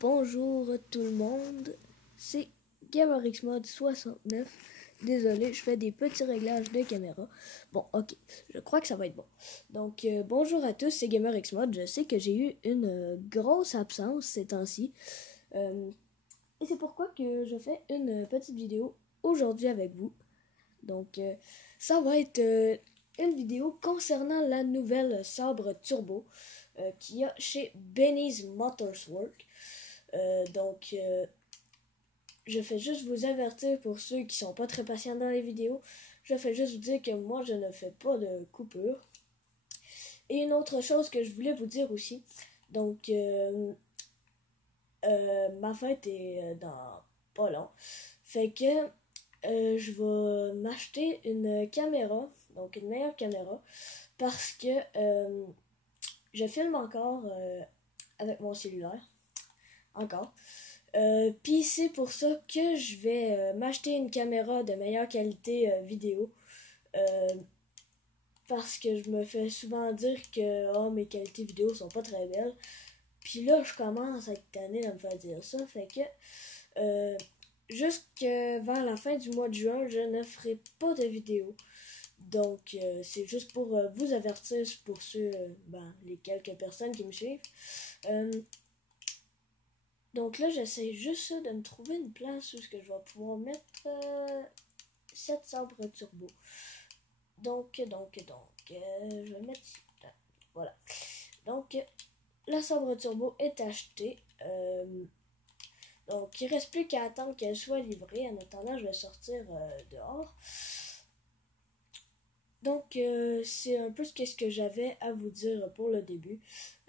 Bonjour tout le monde, c'est GamerXMod69. Désolé, je fais des petits réglages de caméra. Bon, ok, je crois que ça va être bon. Donc, bonjour à tous, c'est GamerXMod. Je sais que j'ai eu une grosse absence ces temps-ci. Et c'est pourquoi que je fais une petite vidéo aujourd'hui avec vous. Donc, ça va être une vidéo concernant la nouvelle sabre turbo qu'il y a chez Benny's Motorworks. Je fais juste vous avertir pour ceux qui sont pas très patients dans les vidéos. Je fais juste vous dire que moi, je ne fais pas de coupure. Et une autre chose que je voulais vous dire aussi. Donc, ma fête est dans pas long. Fait que je vais m'acheter une caméra. Donc, une meilleure caméra. Parce que je filme encore avec mon cellulaire. Encore. Puis c'est pour ça que je vais m'acheter une caméra de meilleure qualité vidéo. Parce que je me fais souvent dire que mes qualités vidéo sont pas très belles. Puis là, je commence à être tannée de me faire dire ça. Fait que jusque vers la fin du mois de juin, je ne ferai pas de vidéo. Donc, c'est juste pour vous avertir pour ceux, les quelques personnes qui me suivent. Donc là, j'essaie juste de me trouver une place où je vais pouvoir mettre cette sabre turbo. Donc, je vais mettre ici. Voilà. Donc, la sabre turbo est achetée. Donc, il ne reste plus qu'à attendre qu'elle soit livrée. En attendant, je vais sortir dehors. Donc, c'est un peu ce que j'avais à vous dire pour le début.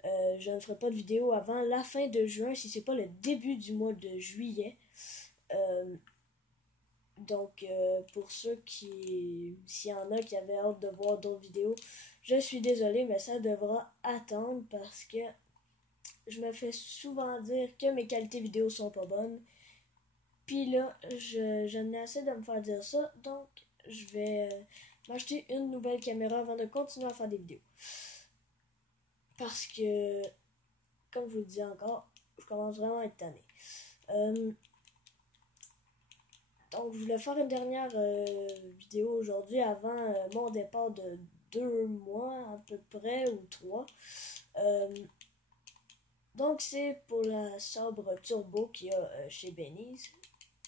Je ne ferai pas de vidéo avant la fin de juin, si c'est pas le début du mois de juillet. Donc, pour ceux s'il y en a qui avaient hâte de voir d'autres vidéos, je suis désolée, mais ça devra attendre parce que je me fais souvent dire que mes qualités vidéo sont pas bonnes. Puis là, j'en ai assez de me faire dire ça, donc je vais m'acheter une nouvelle caméra avant de continuer à faire des vidéos. Parce que, comme je vous le dis encore, je commence vraiment à être tannée. Donc, je voulais faire une dernière vidéo aujourd'hui avant mon départ de 2 mois à peu près, ou 3. Donc, c'est pour la sabre turbo qu'il y a chez Benny's,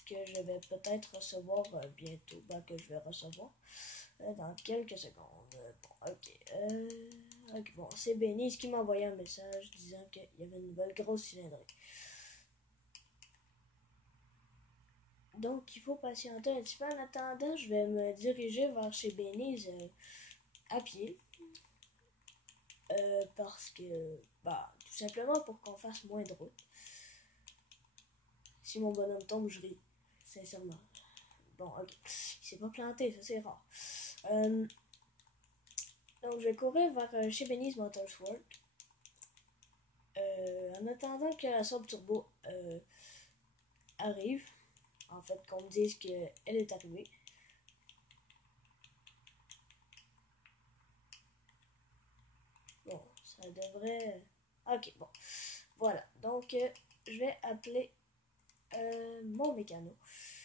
que je vais peut-être recevoir bientôt, que je vais recevoir dans quelques secondes. Bon, c'est Benny's qui m'a envoyé un message disant qu'il y avait une nouvelle grosse cylindrée. Donc, il faut patienter un petit peu. En attendant, je vais me diriger vers chez Benny's à pied. Parce que, tout simplement pour qu'on fasse moins de route. Si mon bonhomme tombe, je ris. Sincèrement. Bon, ok. Il s'est pas planté, ça c'est rare. Donc, je vais courir vers chez Benny's Motorworks. En attendant que la sabre turbo arrive. En fait, qu'on me dise qu'elle est arrivée. Bon, ça devrait... Ok, bon. Voilà, donc je vais appeler mon mécano.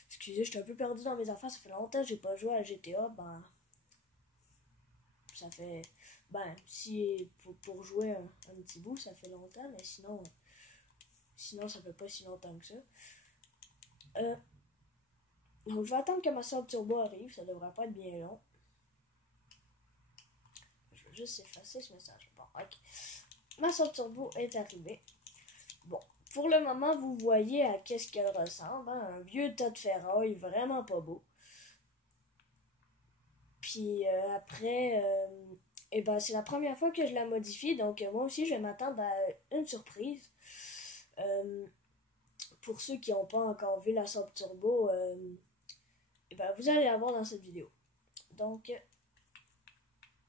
Excusez, je suis un peu perdu dans mes affaires. Ça fait longtemps que j'ai pas joué à GTA. Ça fait... si pour jouer un petit bout, ça fait longtemps. Mais sinon ça fait pas si longtemps que ça. Donc, je vais attendre que ma sabre turbo arrive. Ça devrait pas être bien long. Je vais juste effacer ce message. Bon, ok. Ma sabre turbo est arrivée. Bon, pour le moment, vous voyez à qu'est-ce qu'elle ressemble. Hein? Un vieux tas de ferraille, vraiment pas beau. Puis après, c'est la première fois que je la modifie. Donc, moi aussi, je vais m'attendre à une surprise. Pour ceux qui n'ont pas encore vu la sabre turbo, vous allez la voir dans cette vidéo. Donc,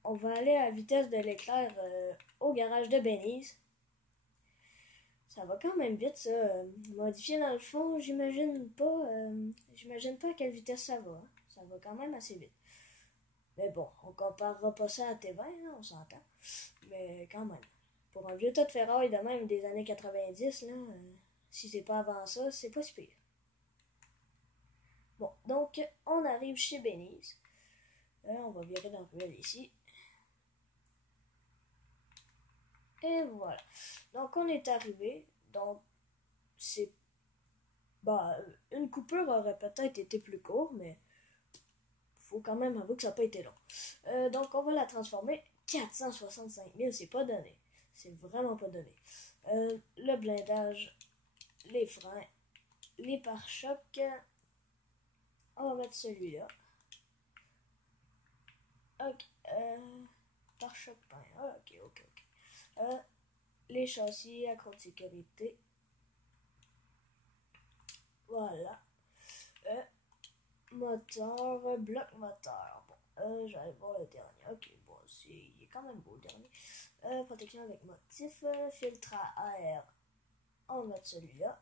on va aller à la vitesse de l'éclair au garage de Benny's. Ça va quand même vite, ça. Modifier dans le fond, j'imagine pas à quelle vitesse ça va. Hein. Ça va quand même assez vite. Mais bon, on comparera pas ça à T20, hein, on s'entend. Mais quand même. Pour un vieux tas de ferraille de même des années 90, là, Si c'est pas avant ça, c'est pas si pire. Bon, donc, on arrive chez Benny's. On va virer dans le ruelle ici. Et voilà. Donc, on est arrivé. Donc, c'est... Bah, une coupure aurait peut-être été plus courte, mais faut quand même avouer que ça n'a pas été long. Donc, on va la transformer. 465 000, c'est pas donné. C'est vraiment pas donné. Le blindage, les freins, les pare-chocs. On va mettre celui-là. Ok. Pare-choc peint. Ok. Les châssis, accro de sécurité. Voilà. Moteur, bloc moteur. Bon, j'allais voir le dernier. Ok, bon, il est quand même beau le dernier. Protection avec motif, filtre à air. On va mettre celui-là.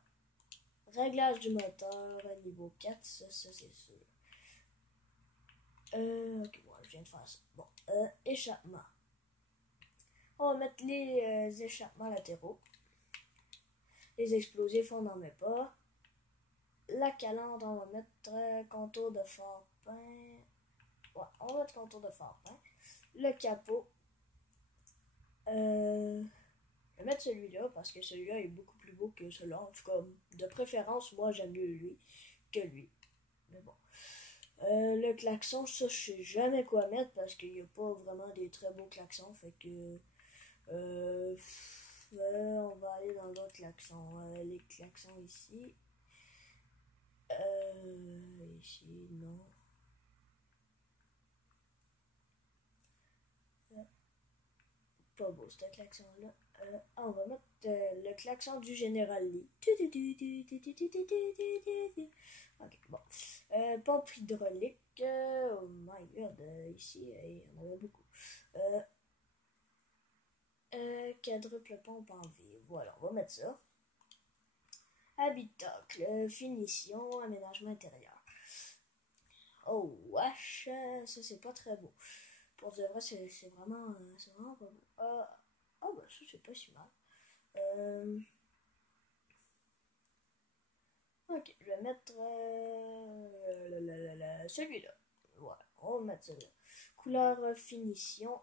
Réglage du moteur, niveau 4, ça c'est sûr. Ok, bon, je viens de faire ça. Bon, échappement. On va mettre les échappements latéraux. Les explosifs, on n'en met pas. La calandre, on va mettre contour de fort peint. Ouais, on va mettre contour de fort peint. Le capot. Je vais mettre celui-là parce que celui-là est beaucoup plus beau que celui-là. En tout cas, de préférence, moi j'aime mieux lui que lui. Mais bon. Le klaxon, ça je sais jamais quoi mettre parce qu'il n'y a pas vraiment des très beaux klaxons. Fait que on va aller dans l'autre klaxon. Les klaxons ici. Ici, non. Pas beau ce klaxon-là. On va mettre le klaxon du Général Lee. Ok, bon. Pompe hydraulique. Oh my god, ici, il y en avait beaucoup. Quadruple pompe en V. Voilà, on va mettre ça. Habitacle, finition, aménagement intérieur. Oh, wesh, ça c'est pas très beau. Pour de vrai, c'est vraiment pas beau. Oh, bah ça c'est pas si mal. Ok, je vais mettre celui-là. Voilà, on va mettre celui-là. Couleur finition.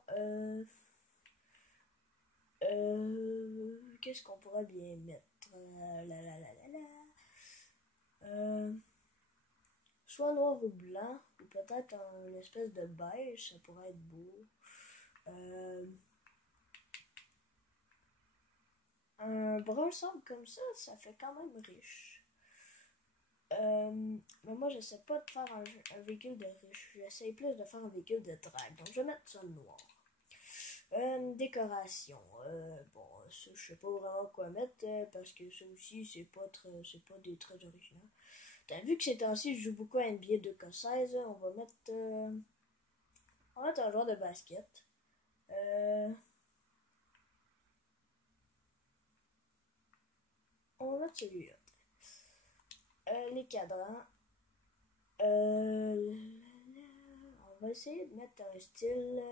Qu'est-ce qu'on pourrait bien mettre? Soit noir ou blanc, ou peut-être une espèce de beige, ça pourrait être beau. Un brun sombre comme ça fait quand même riche. Mais moi, j'essaie pas de faire un véhicule de riche. J'essaie plus de faire un véhicule de drague. Donc, je vais mettre ça noir. Décoration. Bon, ça, je sais pas vraiment quoi mettre parce que ça aussi, c'est pas des traits originaux. T'as vu que ces temps-ci, je joue beaucoup à NBA 2K16. On va mettre un joueur de basket. On va mettre celui-là. Les cadrans. On va essayer de mettre un style.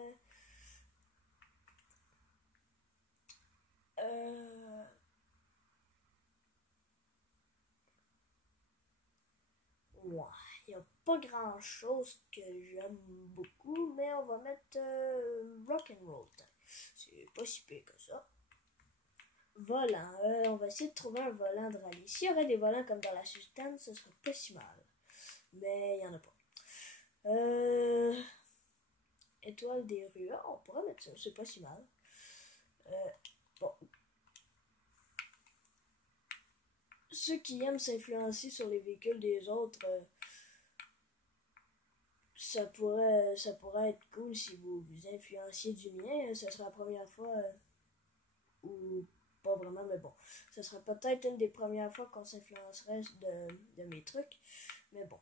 Ouais, il n'y a pas grand chose que j'aime beaucoup, mais on va mettre rock'n'roll. C'est pas si pire que ça. Volant, on va essayer de trouver un volant de rallye. S'il y aurait des volants comme dans la Sustance, ce serait pas si mal. Mais il n'y en a pas. Étoile des rues, on pourrait mettre ça, c'est pas si mal. Bon. Ceux qui aiment s'influencer sur les véhicules des autres, ça pourrait être cool si vous influenciez du mien. Ce sera la première fois ou pas vraiment, mais bon. Ce sera peut-être une des premières fois qu'on s'influencerait de mes trucs. Mais bon.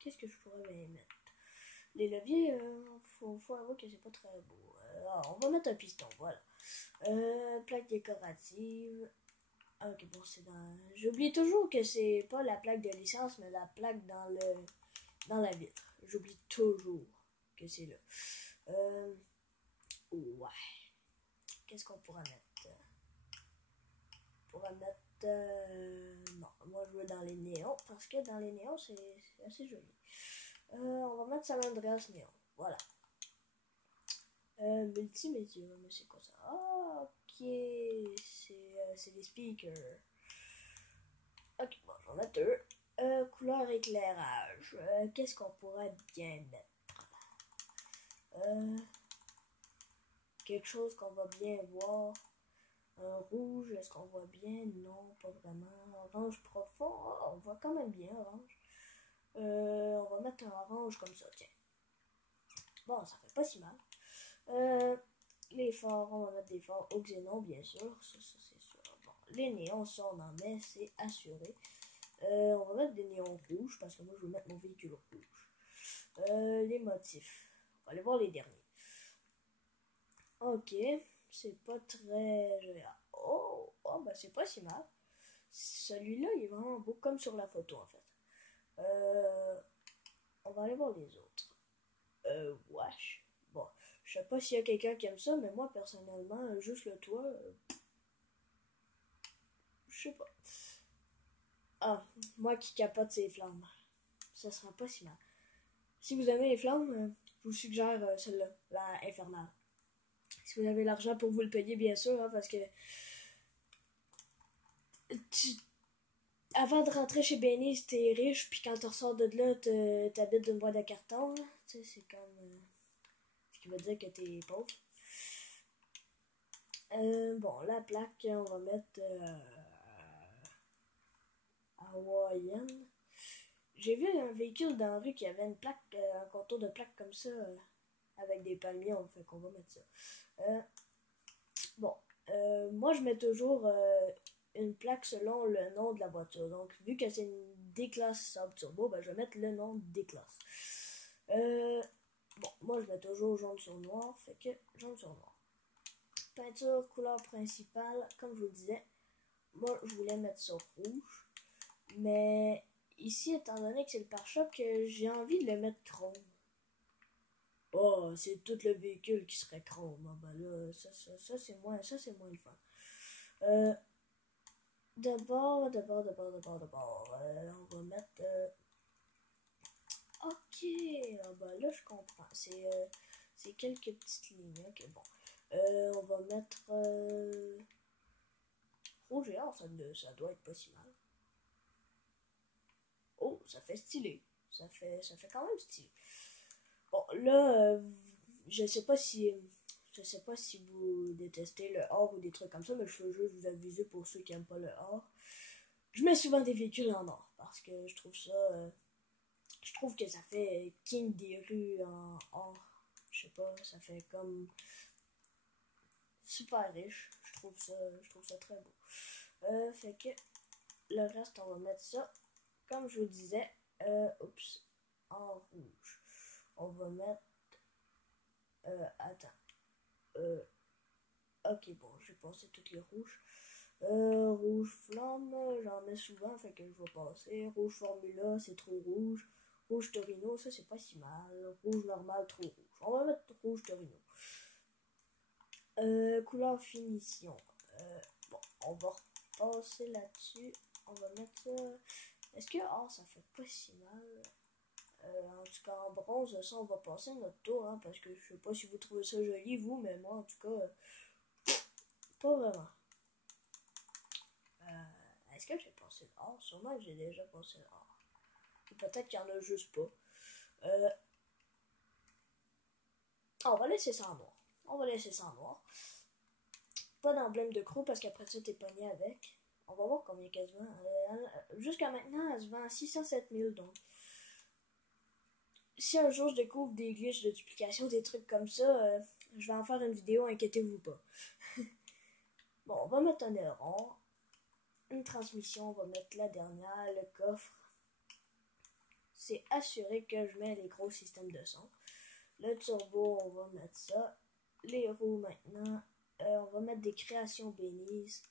Qu'est-ce que je pourrais bien mettre? Les leviers, faut avouer que c'est pas très beau. On va mettre un piston, voilà. Plaque décorative. Ok, bon, c'est dans... J'oublie toujours que c'est pas la plaque de licence, mais la plaque dans la vitre. J'oublie toujours que c'est là. Ouais. Qu'est-ce qu'on pourra mettre? On pourra mettre... non, moi je veux dans les néons, parce que dans les néons, c'est assez joli. On va mettre San Andreas néon. Voilà. Multimédia, mais c'est quoi ça? Ah, ok, c'est des speakers. Ok, bon, j'en ai deux. Couleur éclairage. Qu'est-ce qu'on pourrait bien mettre? Quelque chose qu'on va bien voir. Rouge, est-ce qu'on voit bien? Non, pas vraiment. Orange profond, oh, on voit quand même bien orange. On va mettre un orange comme ça, tiens. Bon, ça fait pas si mal. Les phares, on va mettre des phares au xénon, bien sûr. Ça c'est sûr. Bon, les néons, ça on en met, c'est assuré. On va mettre des néons rouges, parce que moi je veux mettre mon véhicule rouge. Les motifs. On va aller voir les derniers. Ok, c'est pas très... Oh, bah c'est pas si mal. Celui-là, il est vraiment beau, comme sur la photo, en fait. On va aller voir les autres. Wesh. Bon, je sais pas s'il y a quelqu'un qui aime ça, mais moi, personnellement, juste le toit, je sais pas. Ah, moi qui capote ces flammes. Ça sera pas si mal. Si vous aimez les flammes, je vous suggère celle-là, la infernale. Si vous avez l'argent pour vous le payer, bien sûr, hein, parce que avant de rentrer chez Benny, t'es riche, puis quand tu ressors de là, t'habites d'une boîte de carton. Tu sais, c'est comme ce qui veut dire que t'es pauvre. Bon, la plaque, on va mettre hawaïenne. J'ai vu un véhicule dans la rue qui avait une plaque, un contour de plaque comme ça, avec des palmiers, on fait qu'on va mettre ça. Bon, moi je mets toujours une plaque selon le nom de la voiture. Donc, vu que c'est une D-Class Saab Turbo, ben, je vais mettre le nom D-Class. Bon, moi je mets toujours jaune sur noir, fait que jaune sur noir. Peinture, couleur principale, comme je vous le disais, moi je voulais mettre ça rouge, mais ici, étant donné que c'est le pare-choc, j'ai envie de le mettre chrome. Oh, c'est tout le véhicule qui serait chrome. Ah ben là, ça c'est moins le fun. D'abord, on va mettre... Ok, ah ben là je comprends. C'est quelques petites lignes. Ok, bon. On va mettre rouge et or, ça doit être pas si mal. Oh, ça fait stylé. Ça fait quand même stylé. Bon, là, je sais pas si vous détestez le or ou des trucs comme ça, mais je veux juste vous aviser pour ceux qui aiment pas le or. Je mets souvent des véhicules en or parce que je trouve ça, je trouve que ça fait king des rues en or. Je sais pas, ça fait comme super riche. Je trouve ça très beau. Fait que le reste, on va mettre ça, comme je vous disais, en rouge. On va mettre, ok, bon, j'ai passé toutes les rouges. Rouge flamme, j'en mets souvent, fait que je vais passer. Rouge formula, c'est trop rouge. Rouge Torino, ça c'est pas si mal. Rouge normal, trop rouge. On va mettre rouge Torino. Couleur finition. Bon, on va repasser là-dessus. On va mettre ça. Est-ce que ça fait pas si mal? En tout cas, en bronze, ça on va passer notre tour, hein, parce que je sais pas si vous trouvez ça joli, vous, mais moi en tout cas, pas vraiment. Est-ce que j'ai passé l'or? Sûrement que j'ai déjà passé l'or. Peut-être qu'il y en a juste pas. On va laisser ça en noir. Pas d'emblème de croc parce qu'après ça, t'es pogné avec. On va voir combien qu'elle se vend. Jusqu'à maintenant, elle se vend à 607 000, donc. Si un jour je découvre des glitches de duplication, des trucs comme ça, je vais en faire une vidéo, inquiétez-vous pas. Bon, on va mettre un aileron. Une transmission, on va mettre la dernière, le coffre. C'est assuré que je mets les gros systèmes de son. Le turbo, on va mettre ça. Les roues maintenant, on va mettre des créations bénies.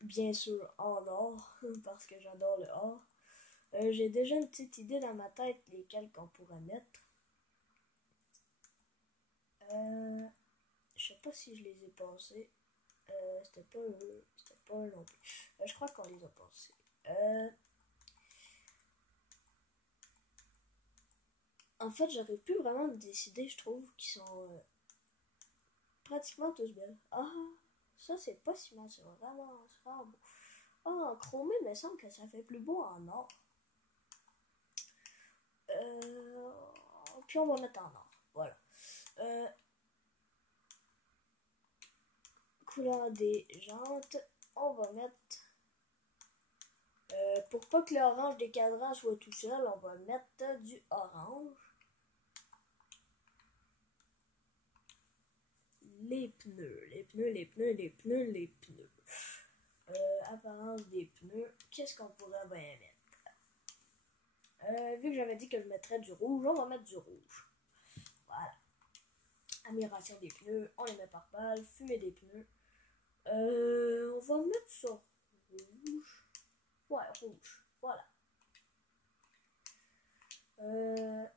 Bien sûr en or, parce que j'adore le or. J'ai déjà une petite idée dans ma tête lesquelles qu'on pourrait mettre. Je sais pas si je les ai passés. C'était pas eux. C'était pas eux non plus. Je crois qu'on les a passés. En fait, j'arrive plus vraiment à me décider, je trouve, qu'ils sont pratiquement tous belles. Ah, ça c'est pas si mal, c'est vraiment beau. Ah, en chromé, il me semble que ça fait plus beau en or. Puis on va mettre en or, voilà. Couleur des jantes, on va mettre... pour pas que l'orange des cadrans soit tout seul, on va mettre du orange. Les pneus. Apparence des pneus. Qu'est-ce qu'on pourrait bien mettre? Vu que j'avais dit que je mettrais du rouge, on va mettre du rouge. Voilà. Amélioration des pneus, on les met par balle. Fumée des pneus. On va mettre ça rouge. Ouais, rouge. Voilà.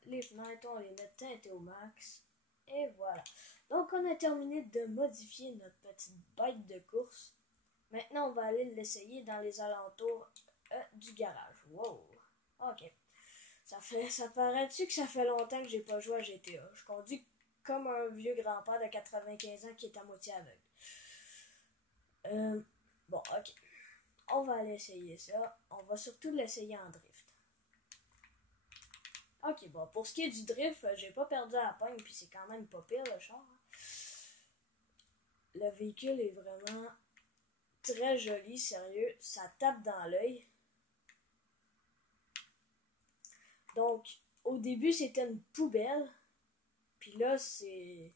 Les fenêtres, on les met teintées au max. Et voilà. Donc, on a terminé de modifier notre petite bête de course. Maintenant, on va aller l'essayer dans les alentours du garage. Wow. Ok. Ça paraît-tu que ça fait longtemps que j'ai pas joué à GTA? Je conduis comme un vieux grand-père de 95 ans qui est à moitié aveugle. Bon, ok. On va aller essayer ça. On va surtout l'essayer en drift. Ok, bon, pour ce qui est du drift, j'ai pas perdu à la pogne, puis c'est quand même pas pire le char. Le véhicule est vraiment très joli, sérieux. Ça tape dans l'œil. Donc, au début, c'était une poubelle. Puis là, c'est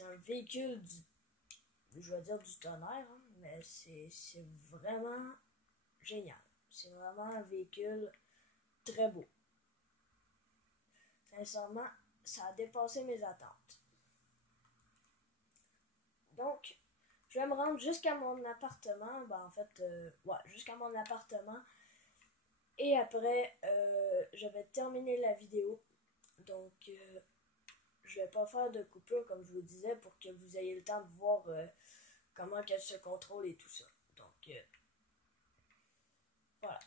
un véhicule je vais dire du tonnerre, hein, mais c'est vraiment génial. C'est vraiment un véhicule très beau. Sincèrement, ça a dépassé mes attentes. Donc, je vais me rendre jusqu'à mon appartement. Ben, en fait, ouais, jusqu'à mon appartement. Et après, je vais terminer la vidéo. Donc, je vais pas faire de coupure, comme je vous disais, pour que vous ayez le temps de voir comment qu'elle se contrôle et tout ça. Donc, voilà.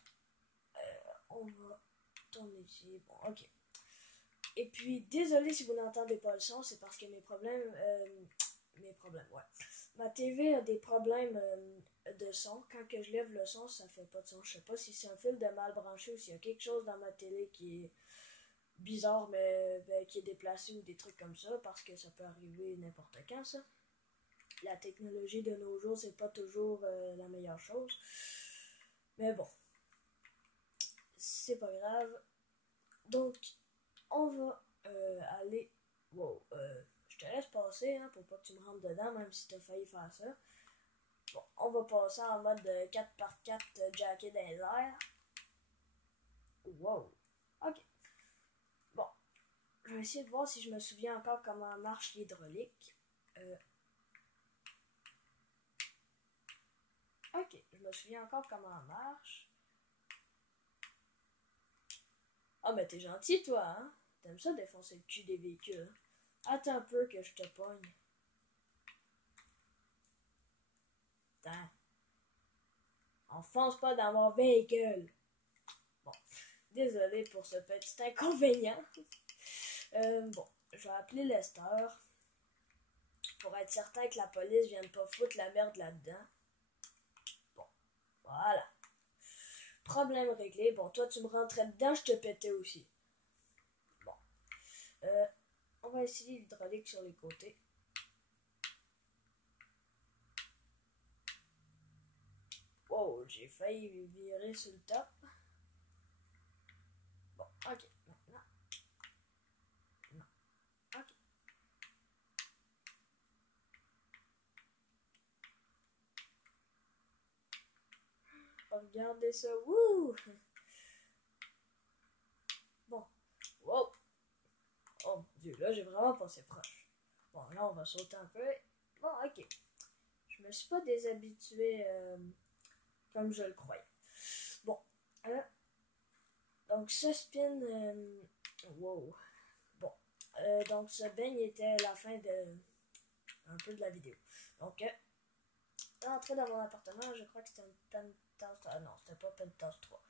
On va tourner ici. Bon, ok. Et puis, désolé si vous n'entendez pas le son, c'est parce que mes problèmes, ouais. Ma TV a des problèmes de son. Quand que je lève le son, ça fait pas de son. Je sais pas si c'est un fil de mal branché ou s'il y a quelque chose dans ma télé qui est bizarre, mais qui est déplacé ou des trucs comme ça, parce que ça peut arriver n'importe quand, ça. La technologie de nos jours, c'est pas toujours la meilleure chose. Mais bon, c'est pas grave. Donc, on va aller... Wow, je te laisse passer, hein, pour pas que tu me rentres dedans, même si t'as failli faire ça. Bon, on va passer en mode 4x4 jacket dans les airs. Wow, ok. Bon, je vais essayer de voir si je me souviens encore comment marche l'hydraulique. Ok, je me souviens encore comment elle marche. Ah, mais t'es gentil, toi, hein? T'aimes ça défoncer le cul des véhicules. Attends un peu que je te pogne. Attends. Enfonce pas dans mon véhicule. Bon, désolé pour ce petit inconvénient. Bon, je vais appeler Lester pour être certain que la police vienne pas foutre la merde là-dedans. Bon, voilà. Problème réglé. Bon, toi, tu me rentrais dedans, je te pétais aussi. Bon. On va essayer l'hydraulique sur les côtés. Wow, j'ai failli virer sur le top. Bon, ok, maintenant. Non, ok. Regardez ça, wouh! Bon, wow! Oh mon dieu, là j'ai vraiment passé proche. Bon, là on va sauter un peu. Bon, ok. Je me suis pas déshabitué comme je le croyais. Bon, donc ce spin, wow. Bon, donc ce beigne était la fin de un peu de la vidéo. Donc, entrée dans mon appartement, je crois que c'était un Penthouse 3. Non, c'était pas Penthouse 3.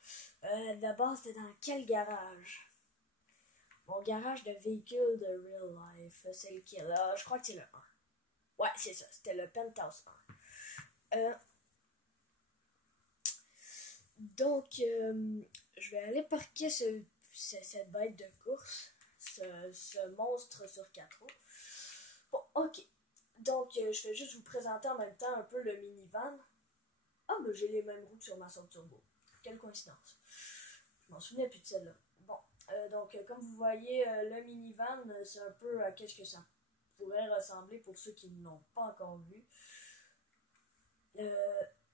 D'abord, c'était dans quel garage? Mon garage de véhicule de real life, c'est lequel? Je crois que c'est le 1. Ouais, c'est ça, c'était le Penthouse 1. Donc, je vais aller parquer cette bête de course, ce monstre sur 4 roues. Bon, ok. Donc, je vais juste vous présenter en même temps un peu le minivan. Ah, mais j'ai les mêmes roues que sur ma Saab Turbo. Quelle coïncidence. Je m'en souvenais plus de celle-là. Bon, donc, comme vous voyez, le minivan, c'est un peu à qu'est-ce que ça pourrait ressembler pour ceux qui ne l'ont pas encore vu.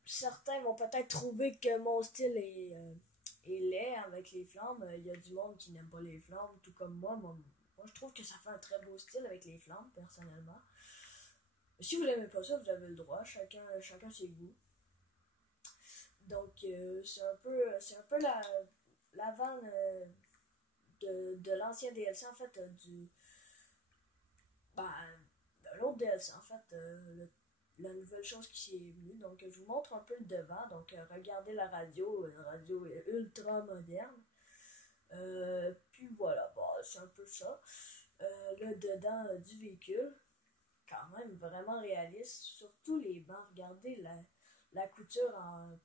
Certains vont peut-être trouver que mon style est laid avec les flammes. Il y a du monde qui n'aime pas les flammes, tout comme moi. Moi, je trouve que ça fait un très beau style avec les flammes, personnellement. Si vous n'aimez pas ça, vous avez le droit. Chacun ses goûts. Donc, c'est un peu la vanne de l'ancien DLC, en fait, de l'autre DLC, en fait, la nouvelle chose qui s'est venue. Donc, je vous montre un peu le devant. Donc, regardez la radio. Une radio ultra moderne. Puis voilà, bon, c'est un peu ça. Le dedans du véhicule, quand même vraiment réaliste. Surtout les bancs. Regardez la couture,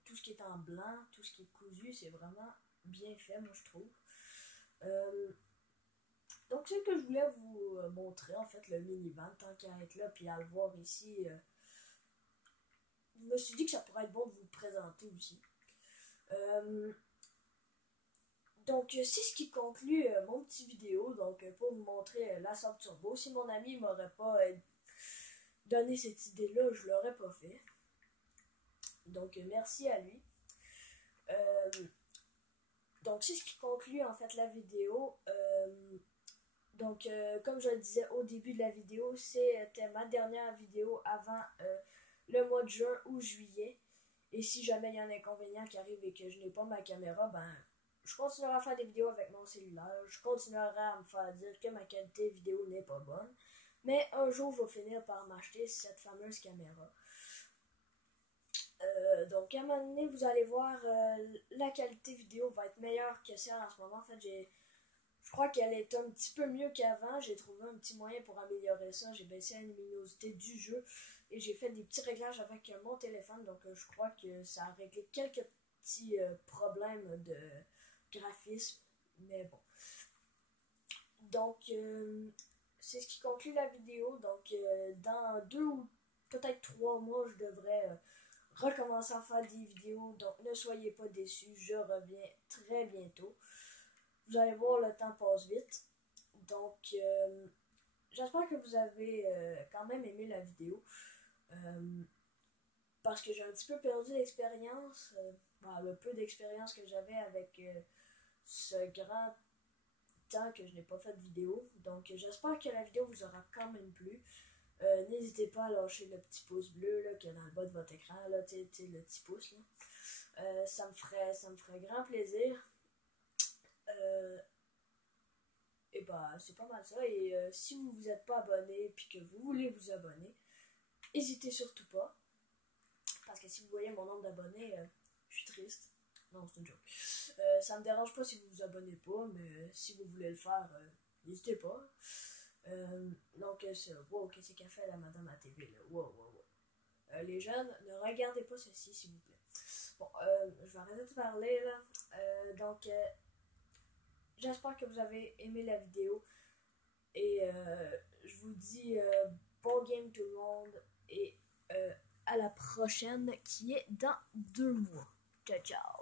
tout ce qui est en blanc, tout ce qui est cousu, c'est vraiment bien fait, moi, je trouve. Donc, c'est ce que je voulais vous montrer, en fait, le minivan, tant qu'à être là, puis à le voir ici. Je me suis dit que ça pourrait être bon de vous le présenter aussi. Donc, c'est ce qui conclut mon petit vidéo. Donc, pour vous montrer la Saab Turbo. Si mon ami m'aurait pas donné cette idée-là, je l'aurais pas fait. Donc, merci à lui. Donc, c'est ce qui conclut en fait la vidéo. Donc, comme je le disais au début de la vidéo, c'était ma dernière vidéo avant le mois de juin ou juillet. Et si jamais il y a un inconvénient qui arrive et que je n'ai pas ma caméra, ben, je continuerai à faire des vidéos avec mon cellulaire. Je continuerai à me faire dire que ma qualité vidéo n'est pas bonne. Mais un jour, je vais finir par m'acheter cette fameuse caméra. Donc, à un moment donné, vous allez voir, la qualité vidéo va être meilleure que celle en ce moment. En fait, je crois qu'elle est un petit peu mieux qu'avant. J'ai trouvé un petit moyen pour améliorer ça. J'ai baissé la luminosité du jeu et j'ai fait des petits réglages avec mon téléphone. Donc, je crois que ça a réglé quelques petits problèmes de graphisme. Mais bon. Donc, c'est ce qui conclut la vidéo. Donc, dans 2 ou peut-être 3 mois, je devrais recommencer à faire des vidéos. Donc, ne soyez pas déçus. Je reviens très bientôt. Vous allez voir, le temps passe vite. Donc, j'espère que vous avez quand même aimé la vidéo. Parce que j'ai un petit peu perdu l'expérience. Le peu d'expérience que j'avais avec ce grand temps que je n'ai pas fait de vidéo. Donc, j'espère que la vidéo vous aura quand même plu. N'hésitez pas à lâcher le petit pouce bleu là, qu'il y a dans le bas de votre écran. Là, le petit pouce. Là. Ça me ferait grand plaisir. Et bah c'est pas mal ça. Et si vous vous êtes pas abonné puis que vous voulez vous abonner, n'hésitez surtout pas. Parce que si vous voyez mon nombre d'abonnés, je suis triste. Non, c'est une joke. Ça me dérange pas si vous vous abonnez pas, mais si vous voulez le faire, n'hésitez pas. Donc c'est wow, qu'est-ce qu'elle fait la madame à TV là? Wow. Les jeunes, ne regardez pas ceci s'il vous plaît. Bon, je vais arrêter de parler là. Donc j'espère que vous avez aimé la vidéo et je vous dis bon game tout le monde et à la prochaine qui est dans 2 mois. Ciao ciao.